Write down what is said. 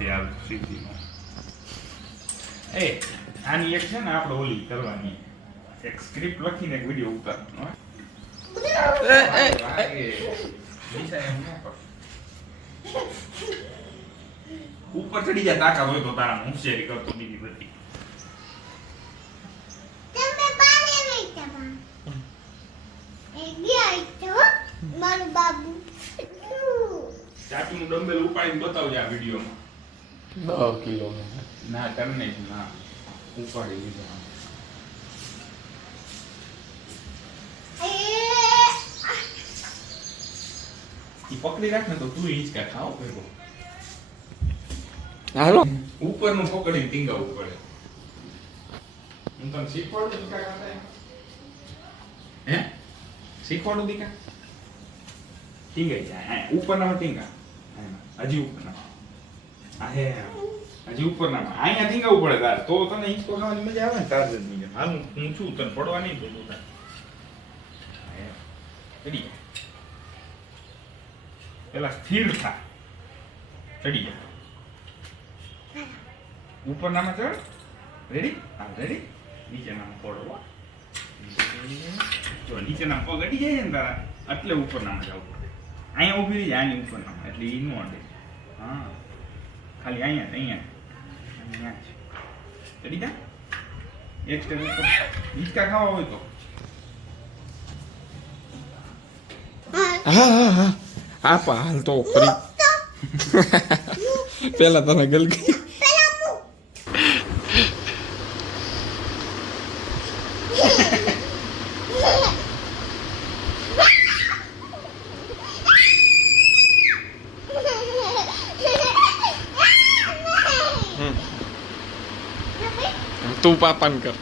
છે આ સીધીમાં. એ આની એક છે ને આપણે ઓલી કરવાની એક સ્ક્રિપ્ટ લખીને એક વિડીયો ઉતારવાનો. ઉપર ચડી જાય તાકાત હોય તો તારા હોશિયારી કરતો બીજી બધી. મારું બાબુ ચાચુનું ડમ્બેલ ઉપાડીને બતાવજે આ વિડીયોમાં. 10 કિલો ના તમને જ ના ઉપાડી લીધો. ઈ પકડી રાખ ને તો તું હિંચકા ખાવ ભેગો. હાલો ઉપરનું પકડીને ટીંગાવવું પડે. હું તને શીખવાડું દીકા ખાતા એમ? હે શીખવાડું દીકા? ટીંગાઈ જાય ઉપરના ટીંગા હજી ઉપરના હે હજી ઉપરના અહીંયા ટીંગાવવું પડે તાર તો તને હિંચકો ખાવાની મજા આવે ને તાર જ મજા. હાલ હું છું તને પડવા નહીં દઉં તાર. ચડી જા પેલા સ્થિર થા. ચડી જા ઉપરનામાં ચડ. રેડી? હા રેડી. નીચેનામાં પડો. જો નીચેના પગ અડી જાય ને તારા એટલે ઉપરનામાં જવું પડે. અહીંયા ઊભી રહી જાય આની ઉપરનામાં એટલે એ નો અડે. હા ખાલી અહીંયા અહીંયા જ ચડી જા. એક સ્ટેપ ઉપર હિંચકા ખાવા હોય તો હા આપા હાલ તો કરી પેલા તને ગલકી તું પાપાન કર.